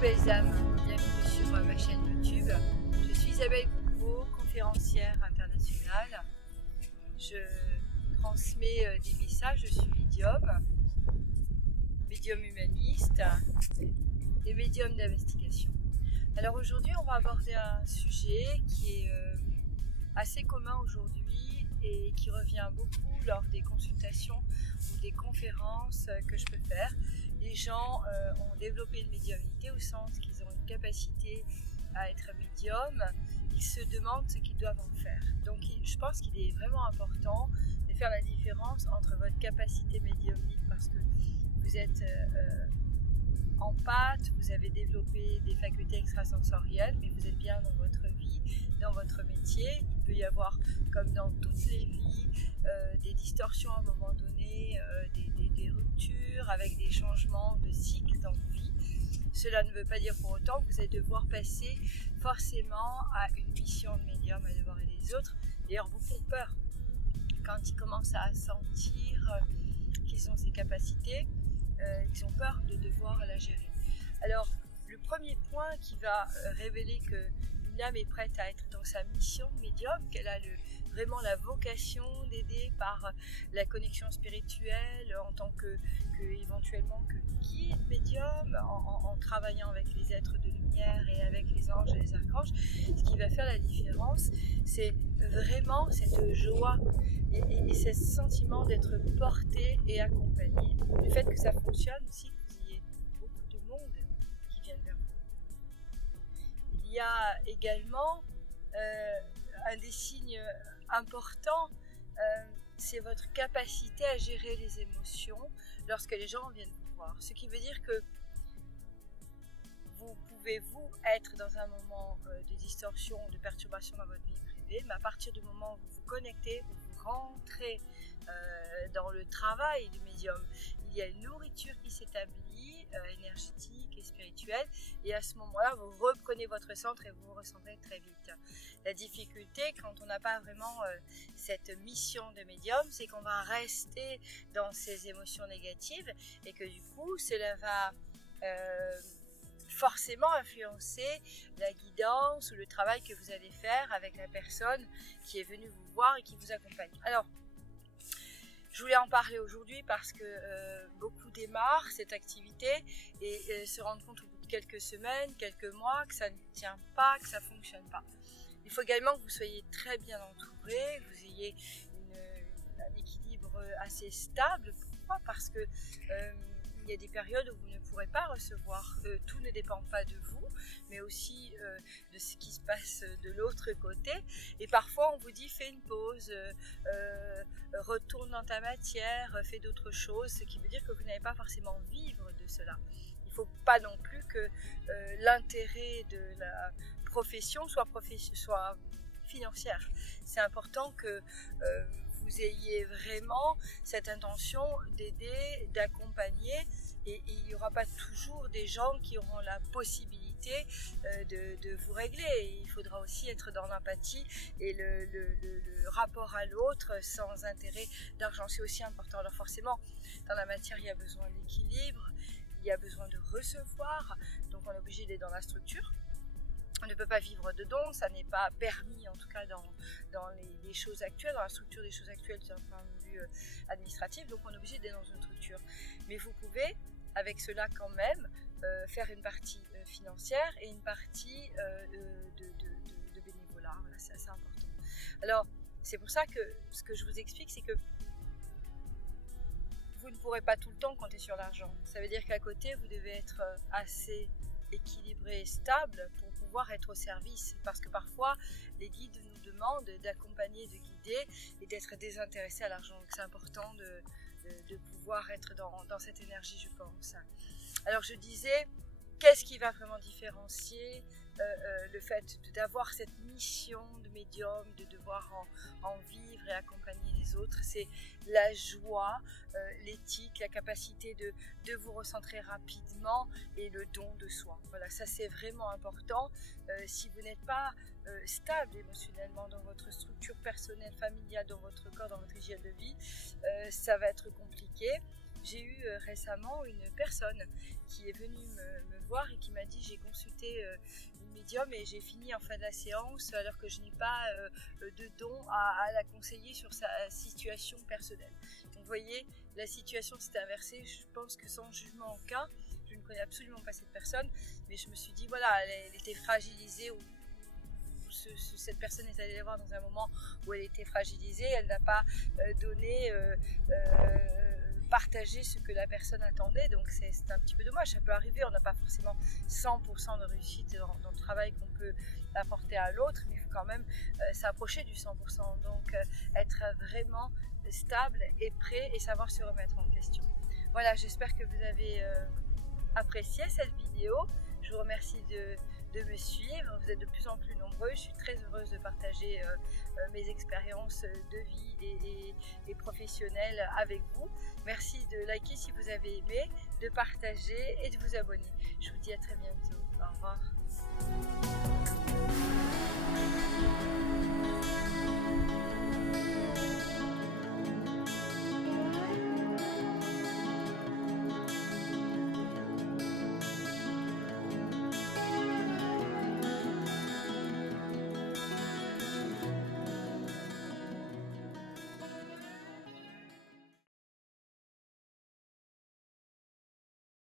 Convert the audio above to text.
belles âmes, bienvenue sur ma chaîne YouTube. Je suis Isabelle Coupeau, conférencière internationale. Je transmets des messages, je suis médium humaniste et médium d'investigation. Alors aujourd'hui, on va aborder un sujet qui est assez commun aujourd'hui et qui revient beaucoup lors des consultations ou des conférences que je peux faire. Les gens ont développé une médiumnité au sens qu'ils ont une capacité à être médium. Ils se demandent ce qu'ils doivent en faire. Donc je pense qu'il est vraiment important de faire la différence entre votre capacité médiumnique parce que vous êtes en pâte, vous avez développé des facultés extrasensorielles, mais vous êtes bien dans votre vie, dans votre métier. Il peut y avoir, comme dans toutes les vies, des distorsions à un moment donné, des ruptures avec des changements de cycle dans vos vies. Cela ne veut pas dire pour autant que vous allez devoir passer forcément à une mission de médium, à devoir aider les autres. D'ailleurs, beaucoup ont peur quand ils commencent à sentir qu'ils ont ces capacités. Ils ont peur de devoir la gérer. Alors, le premier point qui va révéler qu'une âme est prête à être dans sa mission de médium, qu'elle a vraiment la vocation d'aider par la connexion spirituelle en tant que éventuellement que guide médium, en travaillant avec les êtres de lumière et avec les anges et les archanges, ce qui va faire la différence, c'est vraiment cette joie et ce sentiment d'être porté et accompagné. Le fait que ça fonctionne aussi, que vous ayez beaucoup de monde qui viennent vers vous. Il y a également un des signes importants, c'est votre capacité à gérer les émotions lorsque les gens viennent vous voir. Ce qui veut dire que vous pouvez être dans un moment de distorsion, de perturbation dans votre vie privée, mais à partir du moment où vous vous connectez, où vous rentrez dans le travail du médium, il y a une nourriture qui s'établit, énergétique et spirituelle, et à ce moment-là, vous reprenez votre centre et vous vous ressentez très vite. La difficulté, quand on n'a pas vraiment cette mission de médium, c'est qu'on va rester dans ces émotions négatives et que du coup, cela va forcément influencer la guidance ou le travail que vous allez faire avec la personne qui est venue vous voir et qui vous accompagne. Alors, je voulais en parler aujourd'hui parce que beaucoup démarrent cette activité et se rendent compte au bout de quelques semaines, quelques mois que ça ne tient pas, que ça ne fonctionne pas. Il faut également que vous soyez très bien entouré, que vous ayez un équilibre assez stable. Pourquoi ? Parce que il y a des périodes où vous ne pourrez pas recevoir. Tout ne dépend pas de vous, mais aussi de ce qui se passe de l'autre côté. Et parfois, on vous dit fais une pause, retourne dans ta matière, fais d'autres choses, ce qui veut dire que vous n'allez pas forcément vivre de cela. Il ne faut pas non plus que l'intérêt de la profession soit financière. C'est important que vous ayez vraiment cette intention d'aider, d'accompagner, et il n'y aura pas toujours des gens qui auront la possibilité de vous régler. Et il faudra aussi être dans l'empathie et le rapport à l'autre sans intérêt d'argent. C'est aussi important. Alors forcément, dans la matière, il y a besoin d'équilibre, il y a besoin de recevoir, donc on est obligé d'être dans la structure. On ne peut pas vivre de dons, ça n'est pas permis en tout cas dans les choses actuelles, dans la structure des choses actuelles d'un point de vue administratif, donc on est obligé d'être dans une structure. Mais vous pouvez, avec cela quand même, faire une partie financière et une partie de bénévolat, voilà, c'est assez important. Alors c'est pour ça que ce que je vous explique, c'est que vous ne pourrez pas tout le temps compter sur l'argent. Ça veut dire qu'à côté, vous devez être assez équilibré et stable pour pouvoir être au service, parce que parfois les guides nous demandent d'accompagner, de guider et d'être désintéressés à l'argent. Donc c'est important de pouvoir être dans cette énergie, je pense. Alors je disais, qu'est-ce qui va vraiment différencier le fait d'avoir cette mission de médium, de devoir en vivre et accompagner les autres? C'est la joie, l'éthique, la capacité de vous recentrer rapidement et le don de soi. Voilà, ça c'est vraiment important. Si vous n'êtes pas stable émotionnellement dans votre structure personnelle, familiale, dans votre corps, dans votre hygiène de vie, ça va être compliqué. j'ai eu récemment une personne qui est venue me voir et qui m'a dit j'ai consulté une médium et j'ai fini en fin de la séance alors que je n'ai pas de don à la conseiller sur sa situation personnelle. Donc vous voyez, la situation s'est inversée, je pense que sans jugement aucun, je ne connais absolument pas cette personne, mais je me suis dit voilà, elle était fragilisée, cette personne est allée la voir dans un moment où elle était fragilisée, elle n'a pas partagé ce que la personne attendait, donc c'est un petit peu dommage, ça peut arriver, on n'a pas forcément 100% de réussite dans le travail qu'on peut apporter à l'autre, mais il faut quand même s'approcher du 100%, donc être vraiment stable et prêt et savoir se remettre en question. Voilà, j'espère que vous avez apprécié cette vidéo, je vous remercie de me suivre, vous êtes de plus en plus nombreux, je suis très heureuse de partager mes expériences de vie et professionnelles avec vous. Merci de liker si vous avez aimé, de partager et de vous abonner. Je vous dis à très bientôt. Au revoir.